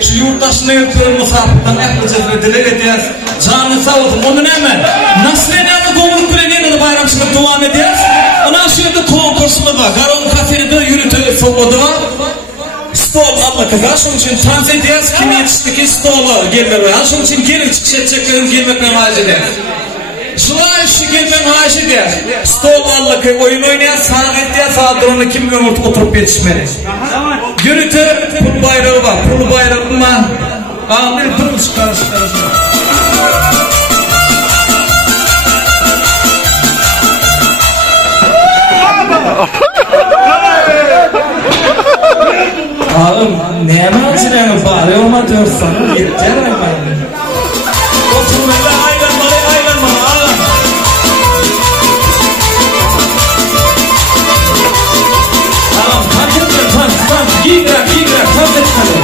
şu yurttaşına yapıyorum musafirden yaklaşık dilek edeceğiz. Canlı sağ olsun. Onu ne mi? Nasreniyan'da doğumluk gülenine de bayramçılık devam edeceğiz. Ona şöyle konkursumuz var. Garon kafede yürütü soğudu var. Stol Allah kadar. Şunun için tanz edeceğiz. Kim yetiştiki stolu gelmeye. Şunun için gelin çıkış edeceklerim gelmekle maaş eder. Şuna işi gelmem maaş eder. Stol Allah kadar oyun oynayan sarık edeceğiz. Sağdırını kim gömürtü oturup yetişmeli. Yürütü pul bayrağı var. Pul bayrağına ağlayın pul çıkarır. Ağım neye acileni bağlı olmadı sana yeter mi? Oturmayla aylanmalı ağım. Ağım tam giydire tam etmeli.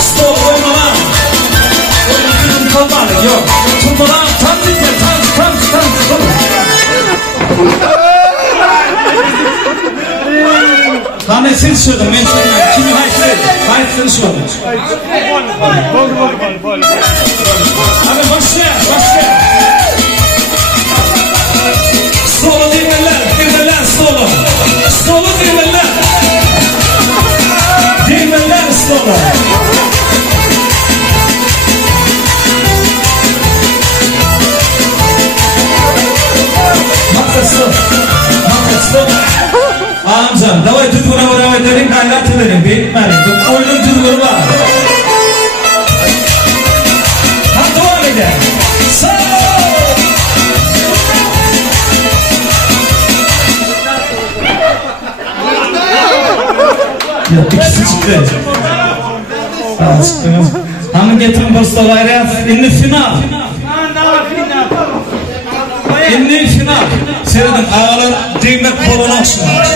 Stop oynaman. Kalmalı yok. Turbalan tam gitme tam. Hani sen şurada ben şurada. Kimi hayır sen şurada. Hadi başla. Solo dirmeler solo. Solo dirmeler solo. Amcam, davay düdguna verin, gayret verin, bekmeyin. Oyunun düdgunu var. Hadi devam edelim. Sağ ol. Ya ikisi çıktı. Sağ çıktınız. Hangi getirin dostlar ayrı? Şimdi final. Şimdi final. Seyredin ağalar değmek kolunu açtılar.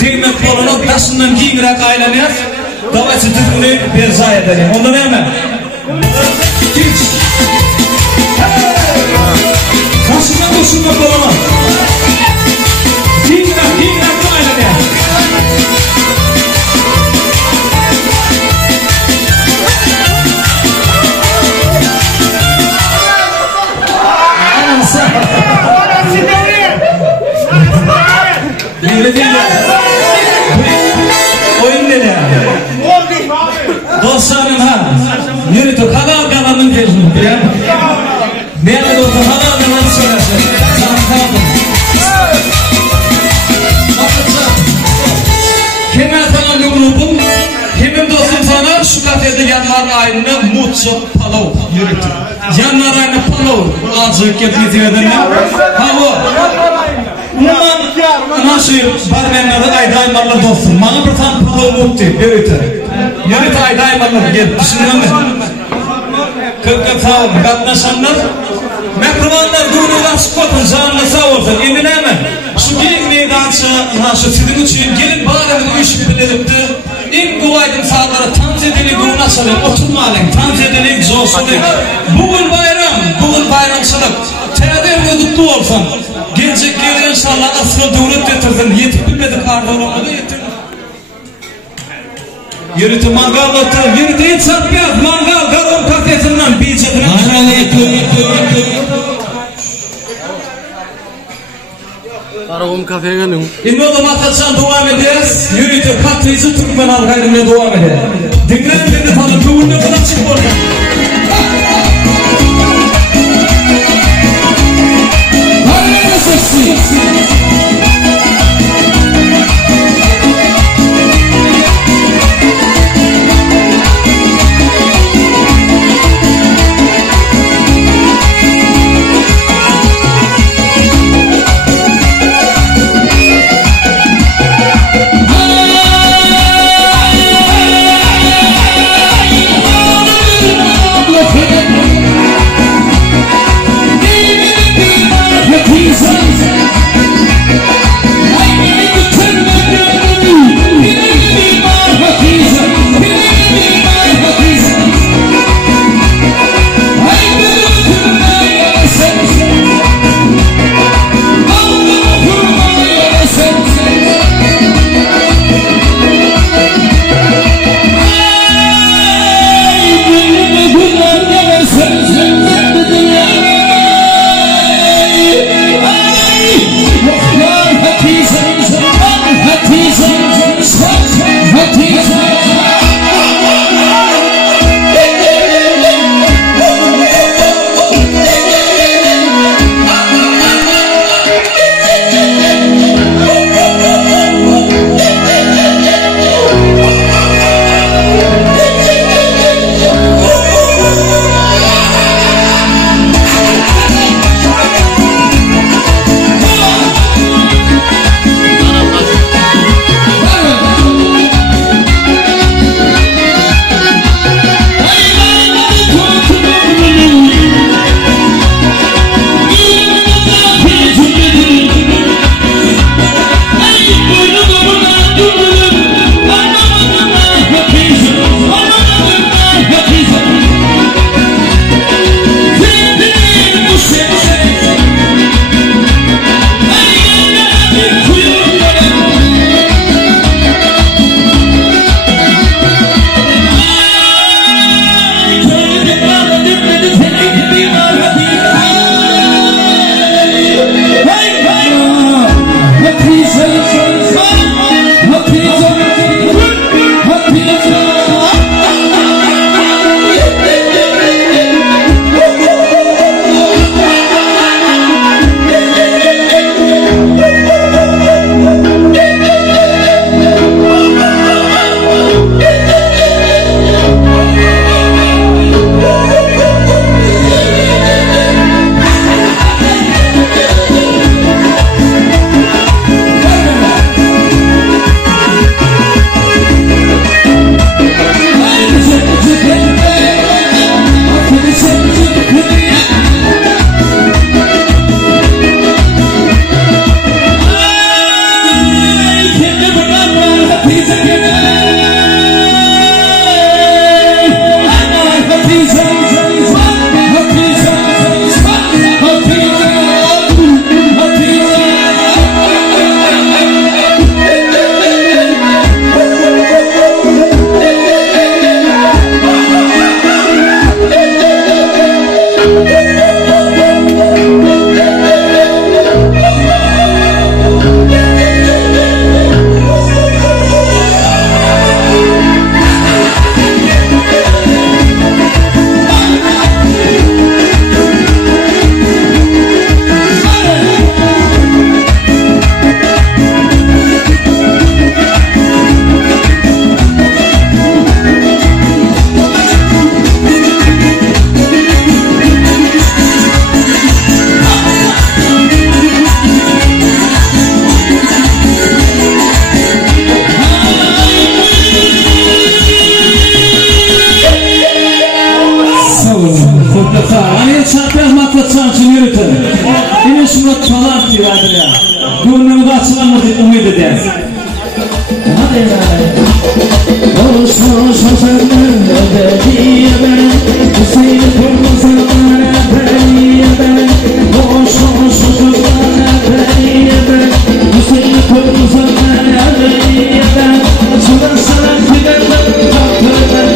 Değmek kolunu taşından giyinirek aylanıyor. Davayçı düdgünü bir zay edelim. Ondan hemen. Geç. Karşıdan koşunma kolunu. Giyinirek aylanıyor. Oyun ne? Dostlarım ha. Yürütü halal kalanın gelin ya. Nerede dostum halal kalanı söylersin. Sana kaldım. Kemal Kalan grubum. Kimin dostum sana şu kafede yanlar ayında mutlu palav yürütü. Yanlar ayında palav. Azıcık yapıyı edenler. Hava. Nasıl barmenleri aydaymarlar dostum. Bana bir tane palav mutlu. Yürütü aydaymarlar. Gel düşünüyor musun? Kırkı sağ olun. Katlaşanlar. Mekrubanlar gururlar çıkmasın. Canlı sağ olsun. Emin hemen. Şu büyük meydançı şu sizin için gelin bağlarını uyuşup biliripti. İlk kuvaydım sağlara tanzedeli guruna salın. Oturmalın. Tanzedeli coşulun. Bugün bayramçılık. Tevbe kutlu olsun. Gelecekleri inşallah asıl devlet getirsin. Yetip bilmedik arda olmadı yetirdim. Yürütü mangal otur. Yürütü hiç satmıyor. Mangal garon kafesinden bir cedine. Karavum kafeye geldim. Şimdi o zaman kaçan devam ederiz. Yürütü katıyızı Türkmen halkayla devam ederiz. Dinleyin beni falan. Kıvırda kadar çık oradan. yürütün. Yine şuna talant diyorlar ya. Gönlümü açılanmadı umut eder. Hadi boş boş sözlerle belliye ben Hüseyin kurmuzlarına belliye ben Boş boş sözlerle belliye ben Hüseyin kurmuzlarına belliye ben Sıra sıra giderler kapılar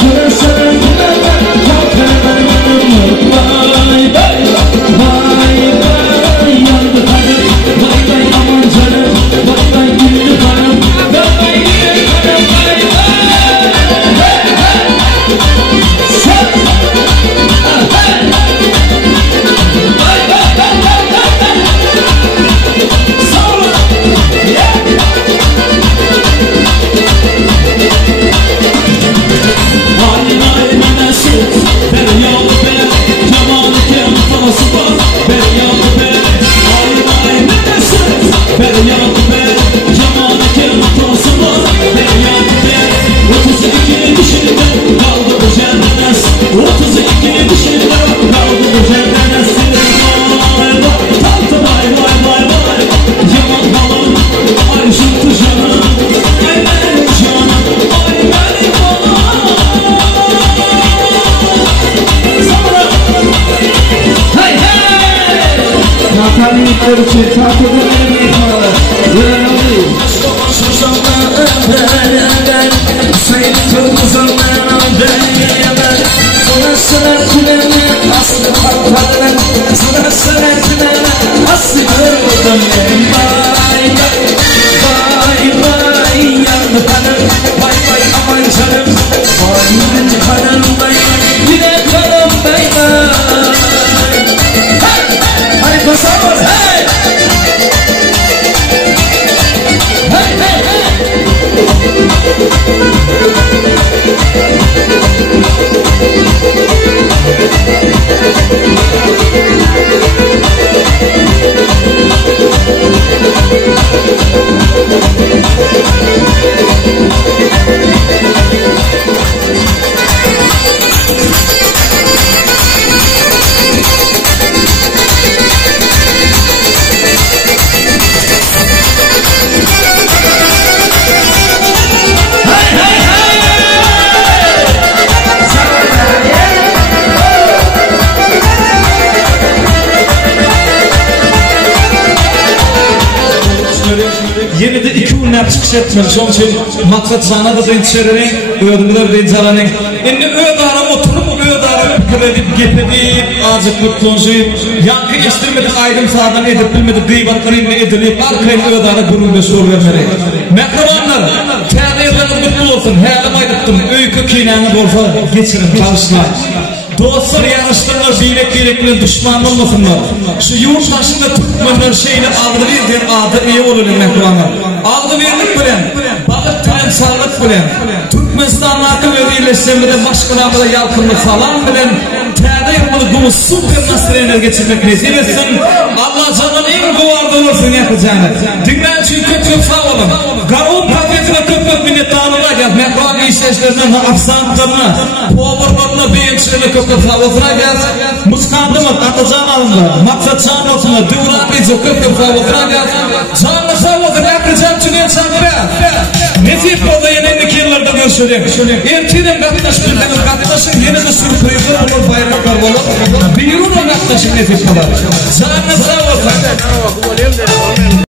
Sıra sıra giderler kapılar Vay vay vay vay yandı kanım Vay vay aman canım Vay vay güldü kanım Yenide 2 gün çıkış etmeli. Şonun için maksat sana da intişerine, ödümler de incalanın. Şimdi ödara oturup, ödara kredip, gepedip, azıcık konuşuyup, yankı estirmedik, aydın sağdan edip bilmedik, gıybatlarıyla edilip, arkayın ödara gurulda soru vermeli. Mekrobanlar, tağlayırlarınız mutlu olsun, hayalim aydıktım, öykü kinanı olsa geçirin, çalışlar. Dostlar yarıştırlar, bilek gerekli düşman olmasınlar. Şu yurt başında Türkmenler şeyini aldı verdiğin adı iyi olur mekruanlar. Aldı verdik bilen, balık bilen, sağlık bilen, Türkmenistan'ın akıl ödeyileşen bilen, başkanamıda yalkınlık falan bilen, tağda yapmalı bunu süper nasreyenler geçirmek nezir etsin. Allah canın en kuvarda olursun yapacağını. Dinlen çünkü çok sağ olun. Garun kafetine köpük minnettarlığa gel. Mekruan işleşlerine, aksantlarına, poğurlarına, beğençlerine köpük sağlığa gel. Muskandımız, atacan alınlar. Maksat can olsunlar. Düvran bizi köpük sağlığa gel. Canlı sağlığa yapacağım çünkü insanlara. Nezif oldu yenendeki yıllarda görüşelim. Erteden katlaşın yine de sürprizi olur, bayraklar olur. Bir yılda katlaşın nezif kadar. Canlı sağlığa.